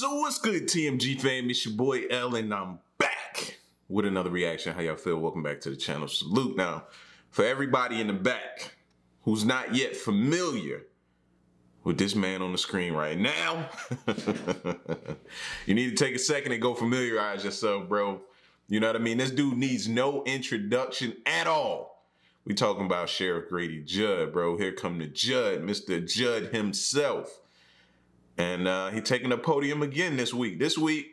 So what's good, TMG fam? It's your boy L, and I'm back with another reaction. How y'all feel? Welcome back to the channel. Salute. Now, for everybody in the back who's not yet familiar with this man on the screen right now, you need to take a second and go familiarize yourself, bro. You know what I mean? This dude needs no introduction at all. We talking about Sheriff Grady Judd, bro. Here come the Judd, Mr. Judd himself. And he taking the podium again this week. This week,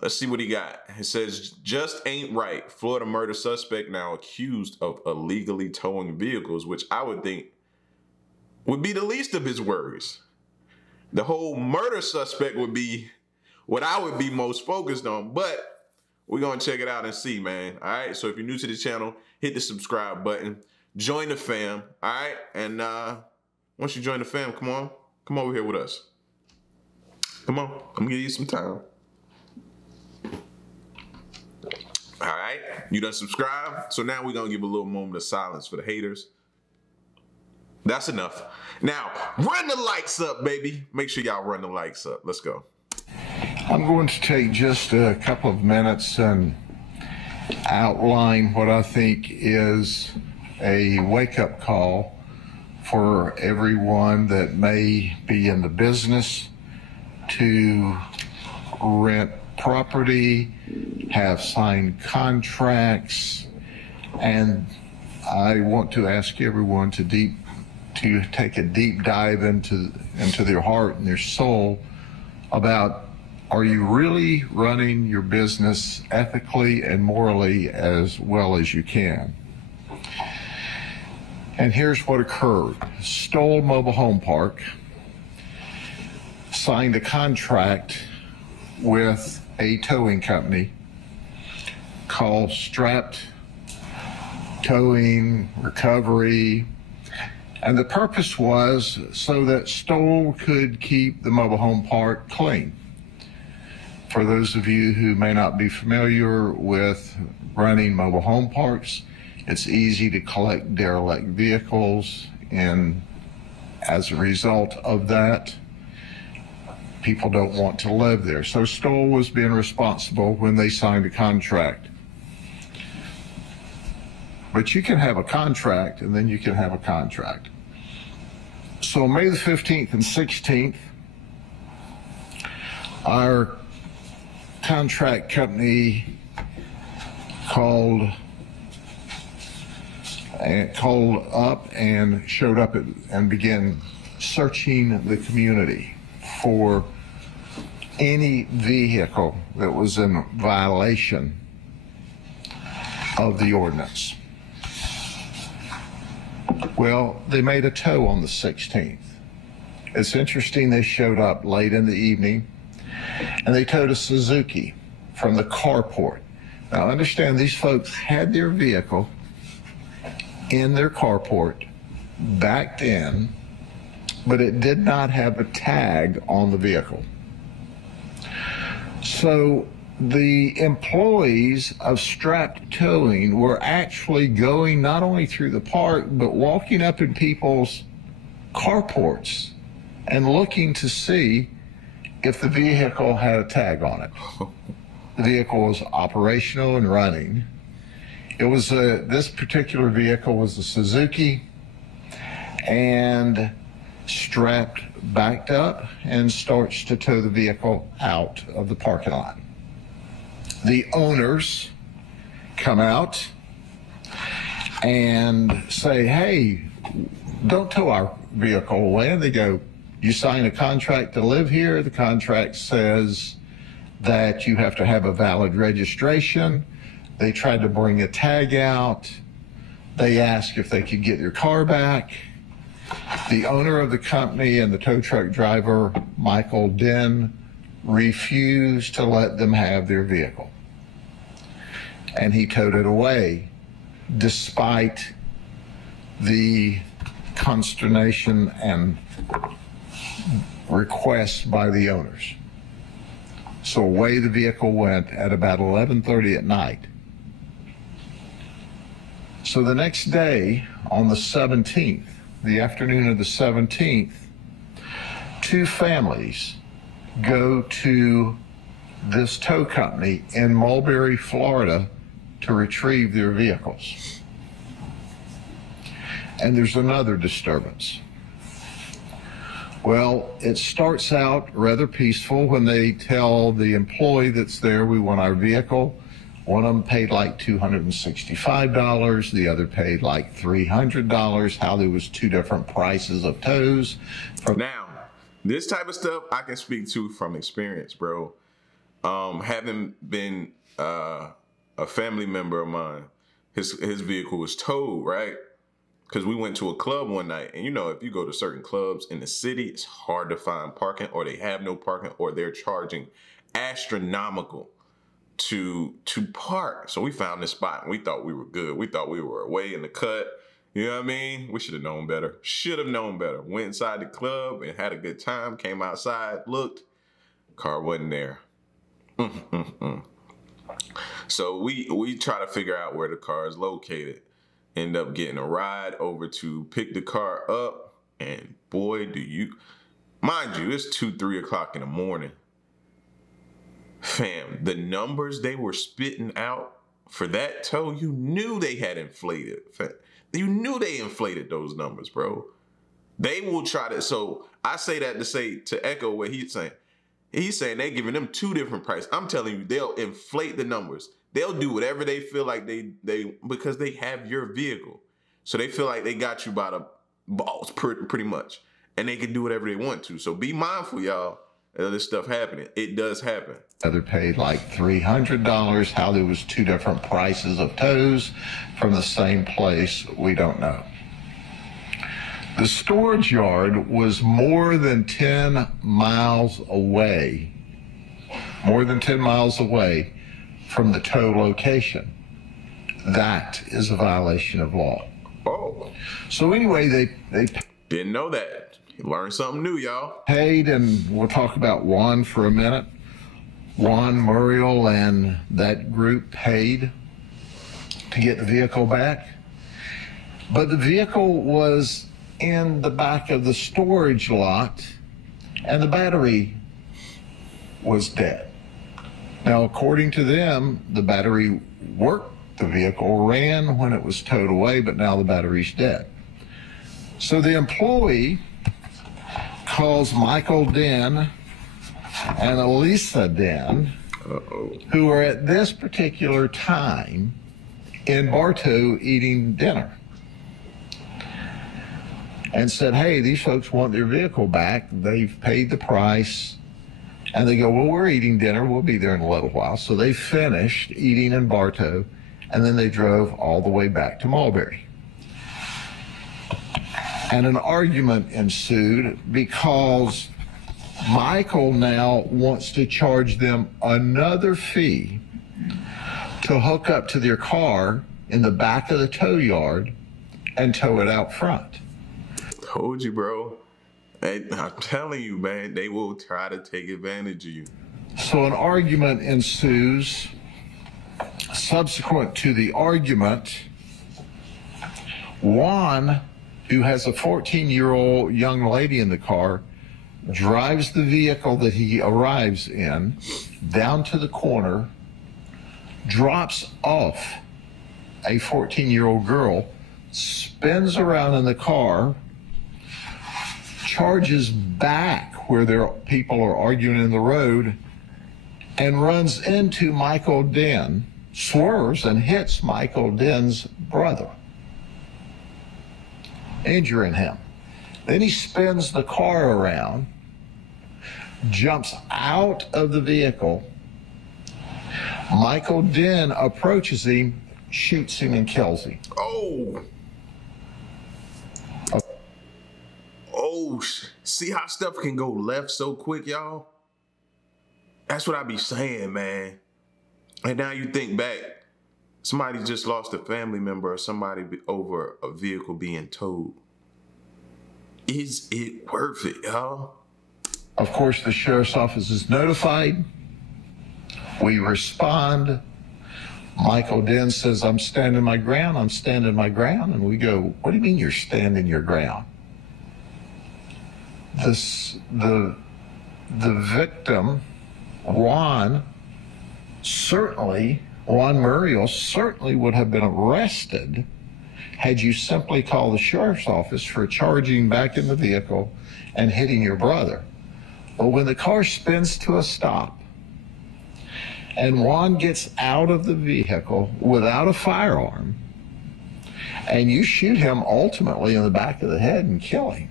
let's see what he got. It says, just ain't right. Florida murder suspect now accused of illegally towing vehicles, which I would think would be the least of his worries. The whole murder suspect would be what I would be most focused on, but we're going to check it out and see, man. All right, so if you're new to the channel, hit the subscribe button. Join the fam, all right? And once you join the fam, come over here with us. Come on, I'm gonna give you some time. All right, you done subscribed? So now we're gonna give a little moment of silence for the haters. That's enough. Now, run the likes up, baby. Make sure y'all run the likes up. Let's go. I'm going to take just a couple of minutes and outline what I think is a wake-up call for everyone that may be in the business to rent property, have signed contracts, and I want to ask everyone to take a deep dive into their heart and their soul about, are you really running your business ethically and morally as well as you can? And here's what occurred. Stoll Mobile Home Park signed a contract with a towing company called Strapped Towing Recovery, and the purpose was so that Stoll could keep the mobile home park clean. For those of you who may not be familiar with running mobile home parks, it's easy to collect derelict vehicles, and as a result of that, people don't want to live there. So Stoll was being responsible when they signed a contract. But you can have a contract, and then you can have a contract. So May the 15th and 16th, our contract company called up and showed up and began searching the community for any vehicle that was in violation of the ordinance. Well, they made a tow on the 16th. It's interesting, they showed up late in the evening and they towed a Suzuki from the carport. Now understand, these folks had their vehicle in their carport, backed in, but it did not have a tag on the vehicle. So the employees of Strapped Towing were actually going not only through the park, but walking up in people's carports and looking to see if the vehicle had a tag on it. The vehicle was operational and running. It was this particular vehicle was a Suzuki, and Strapped backed up and starts to tow the vehicle out of the parking lot. The owners come out and say, hey, don't tow our vehicle away. And they go, you signed a contract to live here. The contract says that you have to have a valid registration. They tried to bring a tag out. They asked if they could get their car back. The owner of the company and the tow truck driver, Michael Den, refused to let them have their vehicle. And he towed it away despite the consternation and request by the owners. So away the vehicle went at about 11:30 at night. So the next day, on the 17th, the afternoon of the 17th, two families go to this tow company in Mulberry, Florida to retrieve their vehicles. And there's another disturbance. Well, it starts out rather peaceful when they tell the employee that's there, we want our vehicle. One of them paid like $265, the other paid like $300, how there was two different prices of tows. Now, this type of stuff I can speak to from experience, bro. Having been a family member of mine, his vehicle was towed, right? Because we went to a club one night, and you know, if you go to certain clubs in the city, it's hard to find parking, or they have no parking, or they're charging astronomical to park. So we found this spot, and we thought we were good. We thought we were away in the cut. You know what I mean? We should have known better. Should have known better. Went inside the club and had a good time. Came outside, looked, car wasn't there. So we try to figure out where the car is located. End up getting a ride over to pick the car up, and boy, do you, mind you, it's 2-3 o'clock in the morning. Fam, the numbers they were spitting out for that tow, you knew they had inflated. You knew they inflated those numbers, bro. They will try to, so I say that to echo what he's saying. He's saying they're giving them two different prices. I'm telling you, they'll inflate the numbers. They'll do whatever they feel like they because they have your vehicle. So they feel like they got you by the balls pretty much. And they can do whatever they want to. So be mindful, y'all, of this stuff happening. It does happen. Other paid like $300, how there was two different prices of tows from the same place, we don't know. The storage yard was more than 10 miles away, from the tow location. That is a violation of law. Oh. So anyway, they didn't know that. You learned something new, y'all. Paid, and we'll talk about Juan for a minute. Juan, Muriel, and that group paid to get the vehicle back. But the vehicle was in the back of the storage lot, and the battery was dead. Now, according to them, the battery worked, the vehicle ran when it was towed away, but now the battery's dead. So the employee calls Michael Den and Elisa Den, who are at this particular time in Bartow eating dinner, and said, hey, these folks want their vehicle back. They've paid the price. And they go, well, we're eating dinner. We'll be there in a little while. So they finished eating in Bartow, and then they drove all the way back to Mulberry. And an argument ensued because Michael now wants to charge them another fee to hook up to their car in the back of the tow yard and tow it out front. Told you, bro. I'm telling you, man, they will try to take advantage of you. So an argument ensues. Subsequent to the argument, Juan, who has a 14-year-old young lady in the car, drives the vehicle that he arrives in down to the corner, drops off a 14-year-old girl, spins around in the car, charges back where people are arguing in the road, and runs into Michael Den, swerves and hits Michael Den's brother, injuring him. Then he spins the car around, jumps out of the vehicle. Michael Den approaches him, shoots him, and kills him. Oh, see how stuff can go left so quick, y'all? That's what I be saying, man. And now you think back, somebody just lost a family member or somebody over a vehicle being towed. Is it worth it, y'all? Of course, the sheriff's office is notified. We respond. Michael Den says, I'm standing my ground, I'm standing my ground. And we go, what do you mean you're standing your ground? The the victim, Juan Muriel certainly would have been arrested had you simply called the sheriff's office for charging back in the vehicle and hitting your brother. But when the car spins to a stop and Juan gets out of the vehicle without a firearm, and you shoot him ultimately in the back of the head and kill him,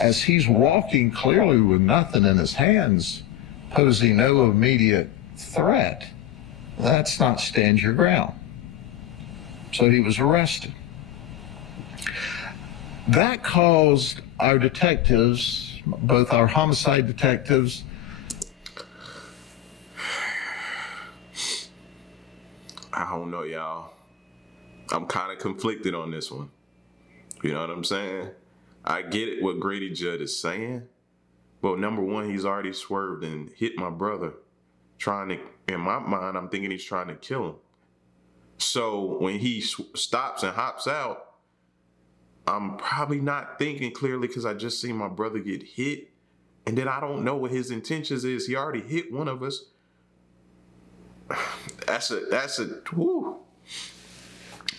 as he's walking clearly with nothing in his hands, posing no immediate threat, that's not stand your ground. So he was arrested. That caused our detectives, both our homicide detectives, I don't know, y'all. I'm kind of conflicted on this one. You know what I'm saying? I get it, what Grady Judd is saying. But number one, he's already swerved and hit my brother. In my mind, I'm thinking he's trying to kill him. So when he stops and hops out, I'm probably not thinking clearly because I just seen my brother get hit. And then I don't know what his intentions is. He already hit one of us. Whew.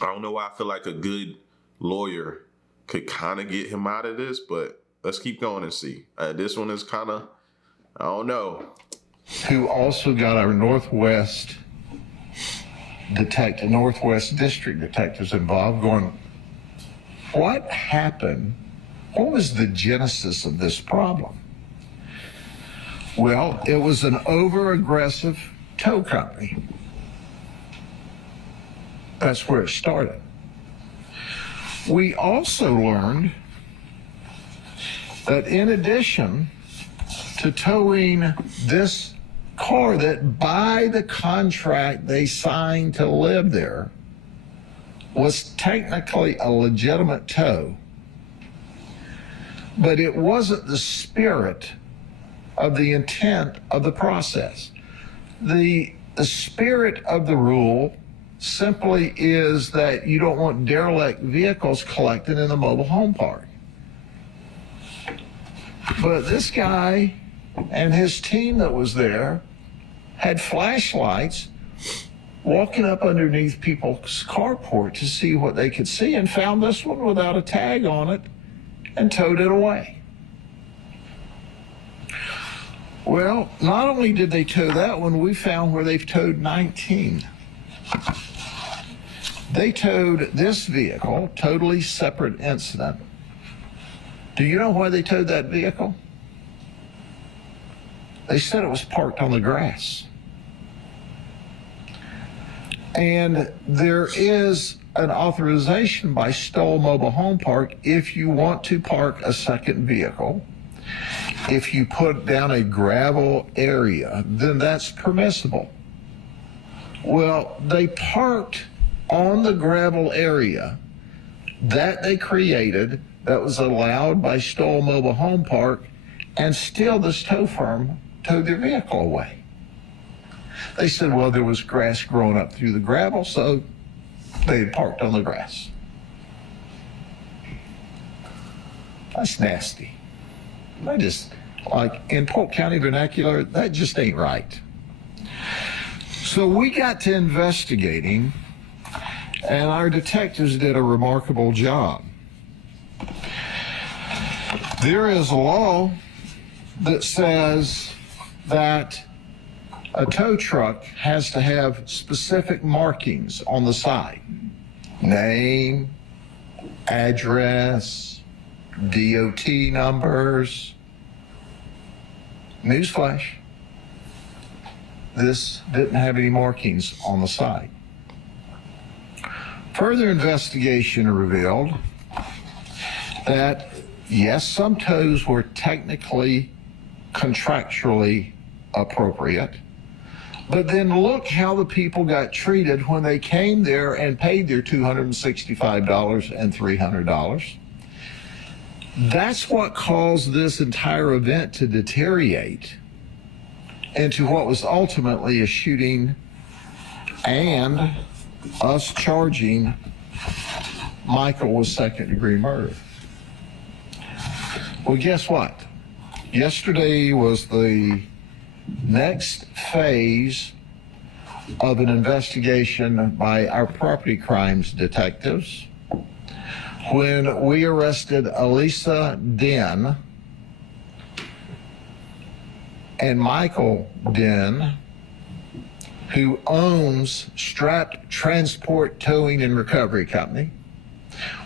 I don't know why I feel like a good lawyer could kind of get him out of this, but let's keep going and see. This one is kind of, I don't know. Who also got our Northwest District detectives involved, going, what happened? What was the genesis of this problem? Well, it was an over-aggressive tow company. That's where it started. We also learned that in addition to towing this car that by the contract they signed to live there was technically a legitimate tow, but it wasn't the spirit of the intent of the process. The spirit of the rule simply is that you don't want derelict vehicles collected in the mobile home park. But this guy and his team that was there had flashlights walking up underneath people's carport to see what they could see, and found this one without a tag on it and towed it away. Well, not only did they tow that one, we found where they've towed 19. They towed this vehicle, totally separate incident. Do you know why they towed that vehicle? They said it was parked on the grass. And there is an authorization by Stoll Mobile Home Park if you want to park a second vehicle. If you put down a gravel area, then that's permissible. Well, they parked on the gravel area that they created that was allowed by Stoll Mobile Home Park, and still this tow firm towed their vehicle away. They said, well, there was grass growing up through the gravel, so they had parked on the grass. That's nasty. I just, like in Polk County vernacular, that just ain't right. So we got to investigating, and our detectives did a remarkable job. There is a law that says that a tow truck has to have specific markings on the side. Name, address, DOT numbers. Newsflash, this didn't have any markings on the side. Further investigation revealed that, yes, some tows were technically, contractually appropriate, but then look how the people got treated when they came there and paid their $265 and $300. That's what caused this entire event to deteriorate into what was ultimately a shooting and us charging Michael with second-degree murder. Well, guess what? Yesterday was the next phase of an investigation by our property crimes detectives when we arrested Elisa Den and Michael Den, who owns Strap Transport Towing and Recovery Company,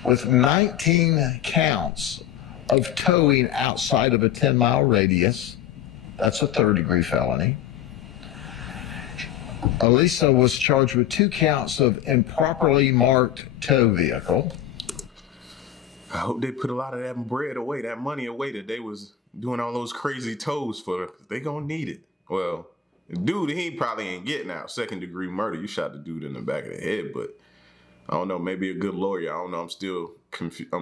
with 19 counts of towing outside of a 10-mile radius. That's a third-degree felony. Elisa was charged with 2 counts of improperly marked tow vehicle. I hope they put a lot of that bread away, that money away that they was doing all those crazy tows for. They gonna need it. Well, dude, he probably ain't getting out. 2nd-degree murder. You shot the dude in the back of the head, but I don't know. Maybe a good lawyer. I don't know. I'm still confused. I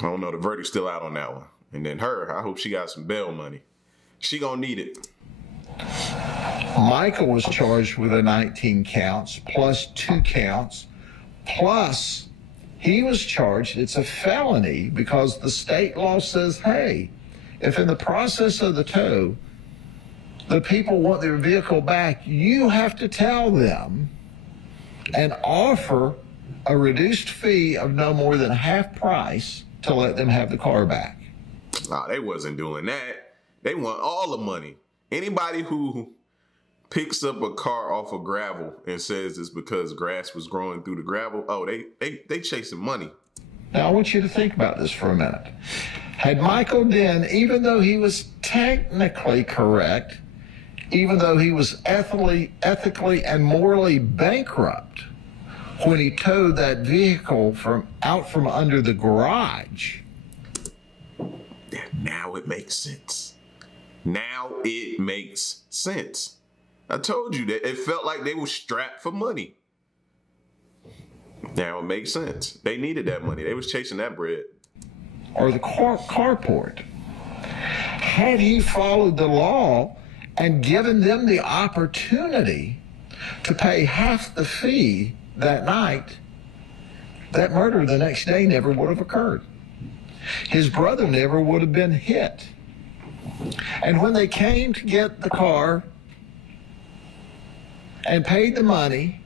don't know. The verdict's still out on that one. And then her, I hope she got some bail money. She gonna need it. Michael was charged with 19 counts plus 2 counts, plus he was charged, it's a felony because the state law says, hey, if in the process of the tow, the people want their vehicle back, you have to tell them and offer a reduced fee of no more than half price to let them have the car back. Nah, they wasn't doing that. They want all the money. Anybody who picks up a car off of gravel and says it's because grass was growing through the gravel, oh, they chasing money. Now, I want you to think about this for a minute. Had Michael Den, even though he was technically correct, even though he was ethically and morally bankrupt when he towed that vehicle out from under the garage. Now it makes sense. Now it makes sense. I told you that it felt like they were strapped for money. Now it makes sense. They needed that money. They was chasing that bread. Or the carport. Had he followed the law and given them the opportunity to pay half the fee that night, that murder the next day never would have occurred. His brother never would have been hit. And when they came to get the car and paid the money,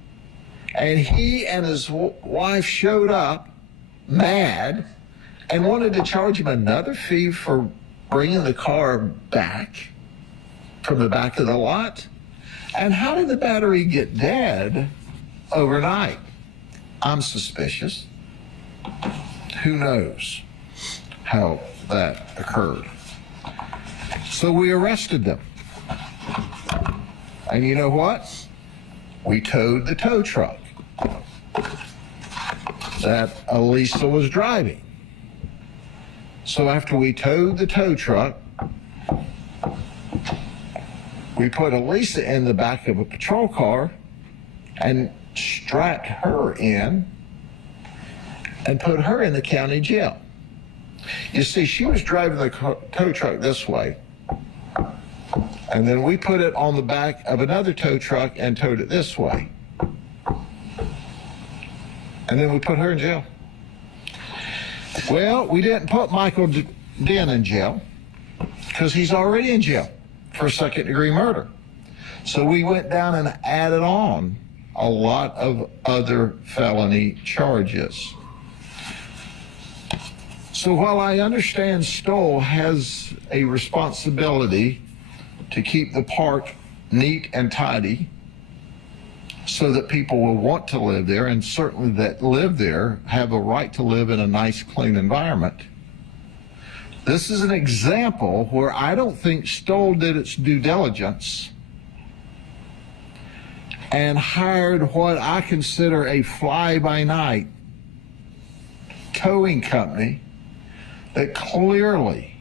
and he and his wife showed up mad and wanted to charge him another fee for bringing the car back from the back of the lot. And how did the battery get dead overnight? I'm suspicious. Who knows how that occurred? So we arrested them. And you know what? We towed the tow truck that Elisa was driving. So after we towed the tow truck, we put Elisa in the back of a patrol car and strapped her in and put her in the county jail. You see, she was driving the tow truck this way, and then we put it on the back of another tow truck and towed it this way. And then we put her in jail. Well, we didn't put Michael Den in jail because he's already in jail for 2nd-degree murder. So we went down and added on a lot of other felony charges. So while I understand Stoll has a responsibility to keep the park neat and tidy so that people will want to live there, and certainly that live there have a right to live in a nice, clean environment, this is an example where I don't think Stoll did its due diligence and hired what I consider a fly-by-night towing company that clearly,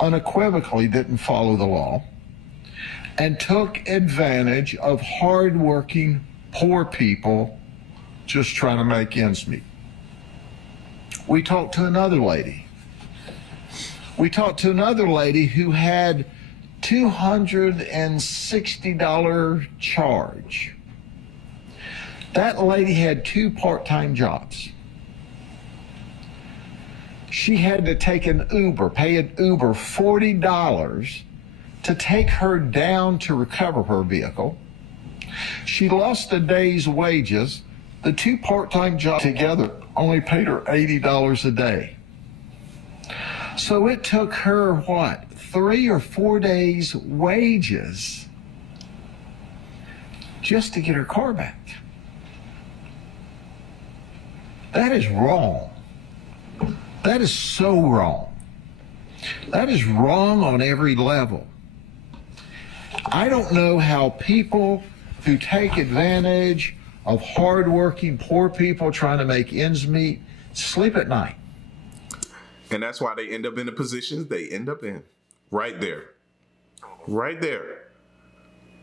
unequivocally didn't follow the law and took advantage of hardworking, poor people just trying to make ends meet. We talked to another lady. We talked to another lady who had $260 charge. That lady had 2 part-time jobs. She had to take an Uber, pay an Uber $40 to take her down to recover her vehicle. She lost a day's wages. The two part-time jobs together only paid her $80 a day. So it took her, what, 3 or 4 days' wages just to get her car back. That is wrong. That is so wrong. That is wrong on every level. I don't know how people who take advantage of hardworking, poor people trying to make ends meet sleep at night. And that's why they end up in the positions they end up in. Right there. Right there.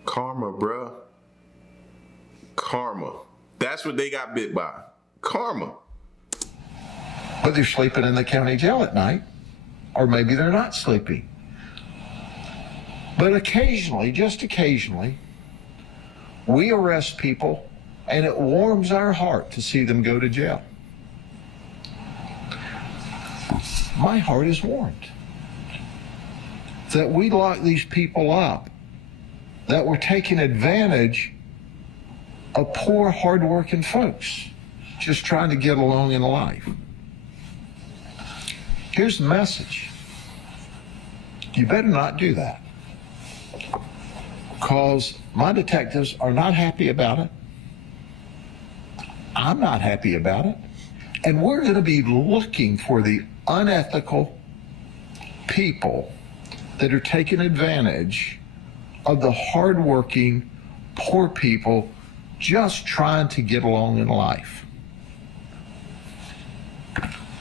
Karma, bruh. Karma. That's what they got bit by. Karma. But they're sleeping in the county jail at night, or maybe they're not sleeping. But occasionally, just occasionally, we arrest people, and it warms our heart to see them go to jail. My heart is warmed that we lock these people up, that we're taking advantage of poor, hardworking folks just trying to get along in life. Here's the message. You better not do that, because my detectives are not happy about it. I'm not happy about it. And we're going to be looking for the unethical people that are taking advantage of the hardworking, poor people just trying to get along in life.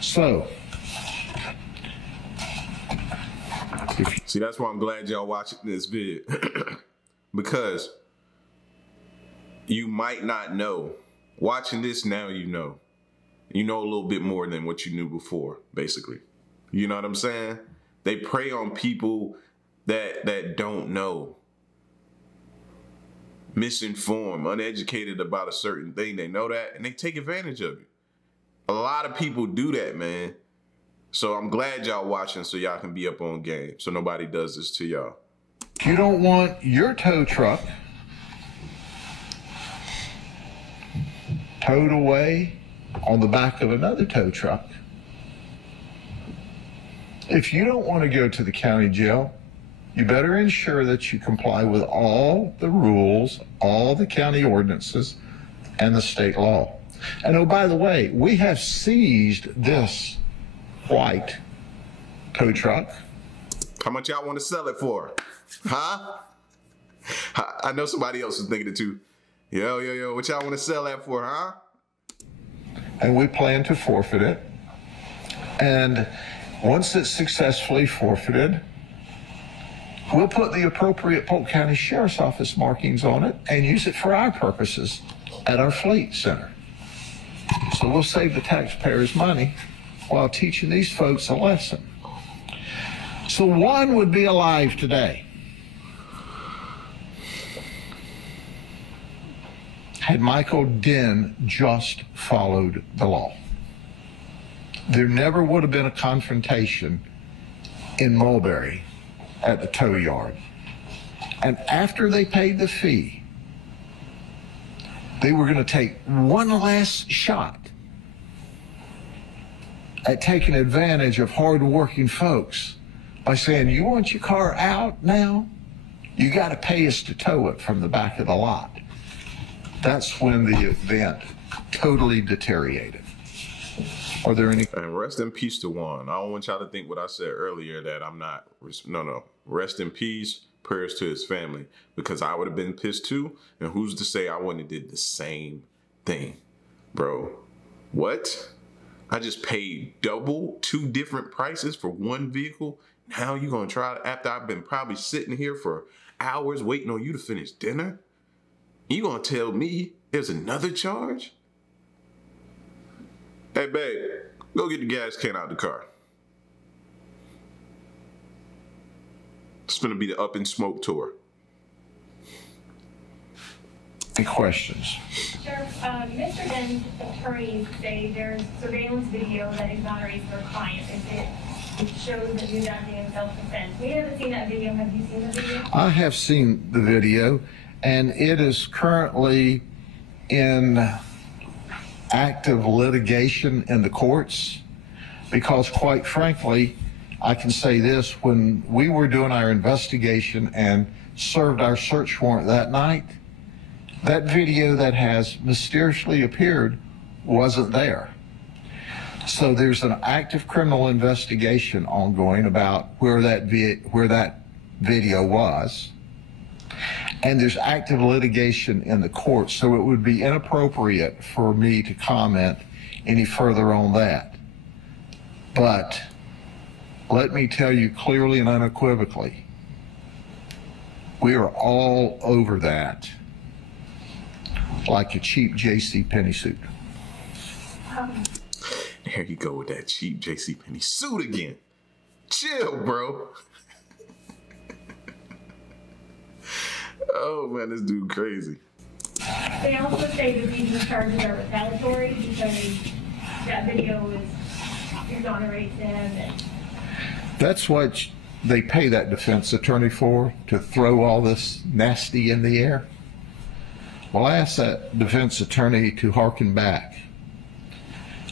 So, see, that's why I'm glad y'all watching this vid. Because you might not know. Watching this now, you know. You know a little bit more than what you knew before, basically. You know what I'm saying? They prey on people that don't know. Misinformed, uneducated about a certain thing. They know that, and they take advantage of it. A lot of people do that, man. So I'm glad y'all watching so y'all can be up on game, so nobody does this to y'all. You don't want your tow truck towed away on the back of another tow truck. If you don't want to go to the county jail, you better ensure that you comply with all the rules, all the county ordinances, and the state law. And oh, by the way, we have seized this white tow truck. How much y'all want to sell it for? Huh? I know somebody else is thinking it too. Yo, what y'all want to sell that for, huh? And we plan to forfeit it. And once it's successfully forfeited, we'll put the appropriate Polk County Sheriff's Office markings on it and use it for our purposes at our fleet center. So we'll save the taxpayers money while teaching these folks a lesson. So one would be alive today had Michael Dinn just followed the law. There never would have been a confrontation in Mulberry at the tow yard. And after they paid the fee, they were going to take one last shot at taking advantage of hard-working folks by saying, you want your car out now? You got to pay us to tow it from the back of the lot. That's when the event totally deteriorated. Are there any? And rest in peace to Juan. I don't want y'all to think what I said earlier that I'm not. No. Rest in peace. Prayers to his family, because I would have been pissed too. And who's to say I wouldn't have did the same thing, bro? What? I just paid double, 2 different prices for one vehicle. Now you gonna try, after I've been probably sitting here for hours waiting on you to finish dinner? You gonna tell me there's another charge? Hey, babe, go get the gas can out of the car. It's gonna be the Up in Smoke tour. Any questions? Sheriff, Mr. Den's attorneys say there's surveillance video that exonerates their client. It shows that he's acting in self-defense. We haven't seen that video. Have you seen the video? I have seen the video, and it is currently in active litigation in the courts because, quite frankly, I can say this, when we were doing our investigation and served our search warrant that night, that video that has mysteriously appeared wasn't there. So there's an active criminal investigation ongoing about where that video was, and there's active litigation in the court, so it would be inappropriate for me to comment any further on that. But let me tell you clearly and unequivocally, we are all over that like a cheap JCPenney suit. There you go with that cheap JCPenney suit again. Chill, bro. Oh, man, this dude crazy. They also say that these charges are retaliatory because that video exonerates him. And That's what they pay that defense attorney for, to throw all this nasty in the air. Well, I asked that defense attorney to hearken back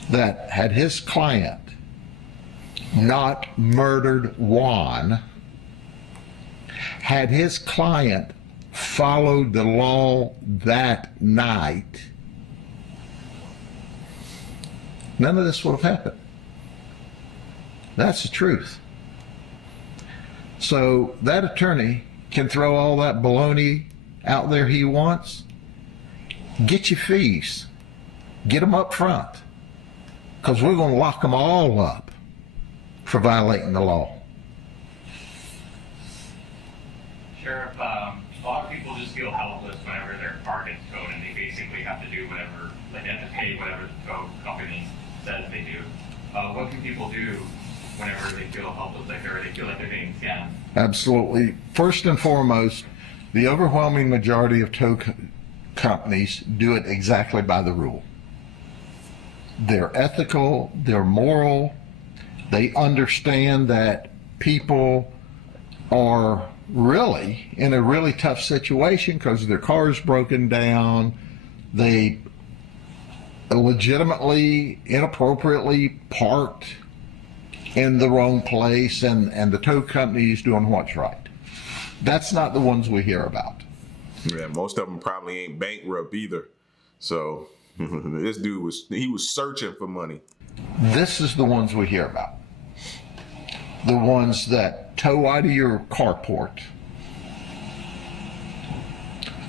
that had his client not murdered Juan, had his client followed the law that night, none of this would have happened. That's the truth. So that attorney can throw all that baloney out there he wants. Get your fees. Get them up front, because we're going to lock them all up for violating the law. Sheriff, a lot of people just feel helpless whenever their car gets towed, and they basically have to do whatever, like they have to pay whatever the tow company says they do. What can people do whenever they feel helpless, like they feel like they're being scammed? Absolutely. First and foremost, the overwhelming majority of tow companies do it exactly by the rule. They're ethical, they're moral, they understand that people are really in a really tough situation because their car is broken down, they legitimately, inappropriately parked in the wrong place, and the tow company is doing what's right. That's not the ones we hear about. Yeah, most of them probably ain't bankrupt either. So this dude was searching for money. This is the ones we hear about. The ones that tow out of your carport.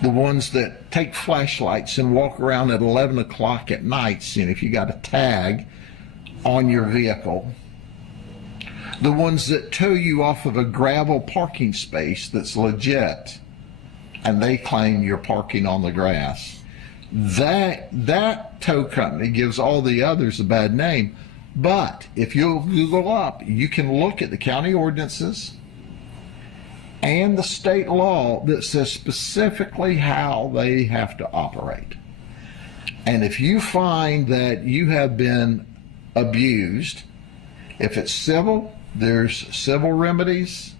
The ones that take flashlights and walk around at 11 o'clock at night seeing if you got a tag on your vehicle. The ones that tow you off of a gravel parking space that's legit, and they claim you're parking on the grass. That tow company gives all the others a bad name. But if you'll Google up, you can look at the county ordinances and the state law that says specifically how they have to operate. And if you find that you have been abused, if it's civil, there's civil remedies,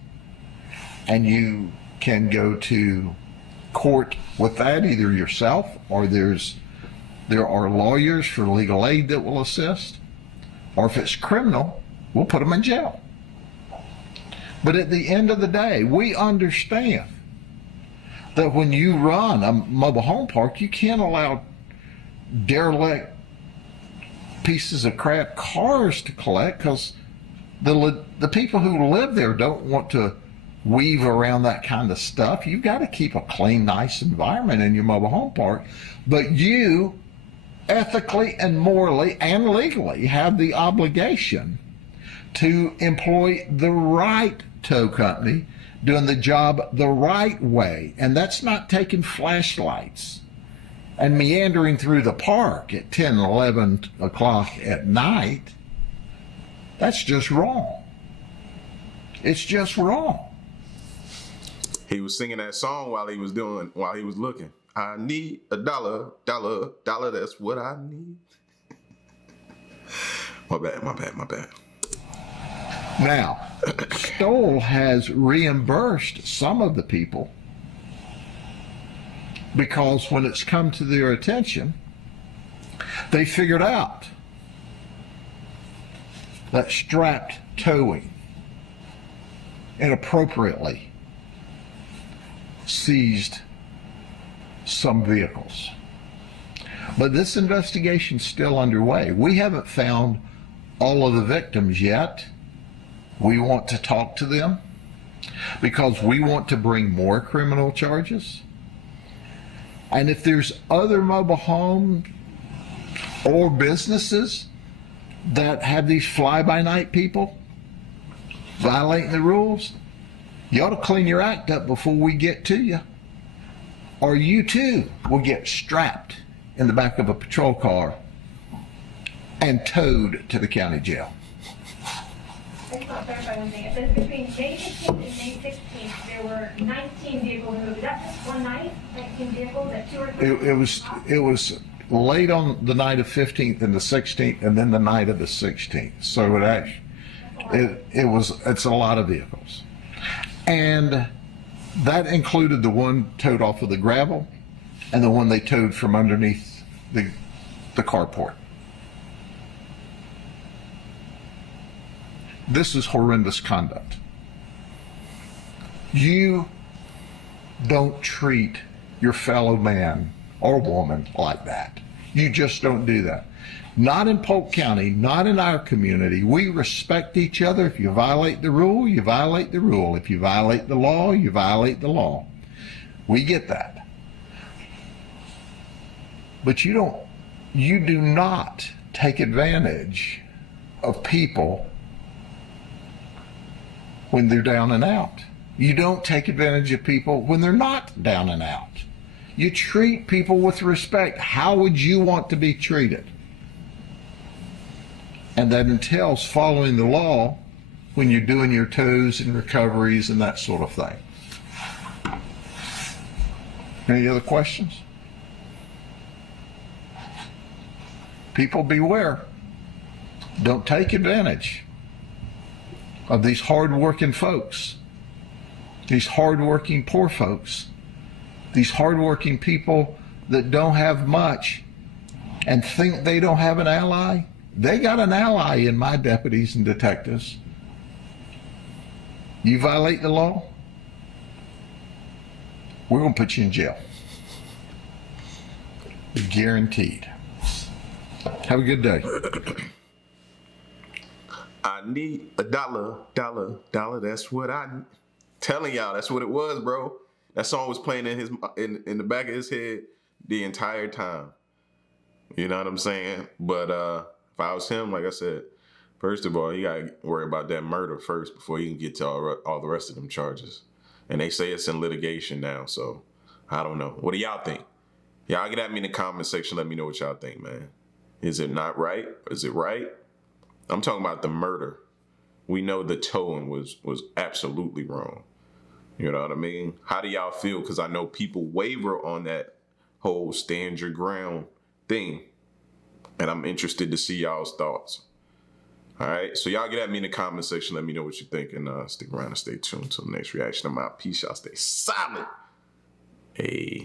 and you can go to court with that, either yourself or there are lawyers for legal aid that will assist, or if it's criminal, we'll put them in jail. But at the end of the day, we understand that when you run a mobile home park, you can't allow derelict pieces of crap cars to collect, because the people who live there don't want to weave around that kind of stuff. You've got to keep a clean, nice environment in your mobile home park. But you ethically and morally and legally have the obligation to employ the right tow company doing the job the right way. And that's not taking flashlights and meandering through the park at 10, 11 o'clock at night. That's just wrong. It's just wrong. He was singing that song while he was looking. I need a dollar, dollar, dollar. That's what I need. My bad. Now, Stoll has reimbursed some of the people because when it's come to their attention, they figured out that strapped towing inappropriately seized some vehicles. But this investigation's still underway. We haven't found all of the victims yet. We want to talk to them because we want to bring more criminal charges. And if there's other mobile homes or businesses that have these fly-by-night people violating the rules, you ought to clean your act up before we get to you. Or you too will get strapped in the back of a patrol car and towed to the county jail. I just want to clarify one thing. It says between May 15th and May 16th, there were 19 vehicles removed. Is that just one night? 19 vehicles at 2 or 3? It was late on the night of 15th and the 16th, and then the night of the 16th. So it's a lot of vehicles, and that included the one towed off of the gravel, and the one they towed from underneath the carport. This is horrendous conduct. You don't treat your fellow man or woman like that. You just don't do that. Not in Polk County, not in our community. We respect each other. If you violate the rule, you violate the rule. If you violate the law, you violate the law. We get that. But you do not take advantage of people when they're down and out. You don't take advantage of people when they're not down and out. You treat people with respect. How would you want to be treated? And that entails following the law when you're doing your tows and recoveries and that sort of thing. Any other questions? People beware. Don't take advantage of these hard-working folks, these hard-working poor folks, these hard-working people that don't have much and think they don't have an ally. They got an ally in my deputies and detectives. You violate the law, we're going to put you in jail. Guaranteed. Have a good day. I need a dollar, dollar, dollar. That's what I'm telling y'all. That's what it was, bro. That song was playing in his in the back of his head the entire time. You know what I'm saying? But if I was him, like I said, first of all, you gotta worry about that murder first before you can get to all the rest of them charges. And they say it's in litigation now, so I don't know. What do y'all think? Y'all get at me in the comment section. Let me know what y'all think, man. Is it not right? Is it right? I'm talking about the murder. We know the towing was absolutely wrong. You know what I mean? How do y'all feel? Because I know people waver on that whole stand your ground thing. And I'm interested to see y'all's thoughts. All right? So y'all get at me in the comment section. Let me know what you think. And stick around and stay tuned until the next reaction. I'm out. Peace. Y'all stay solid. Hey.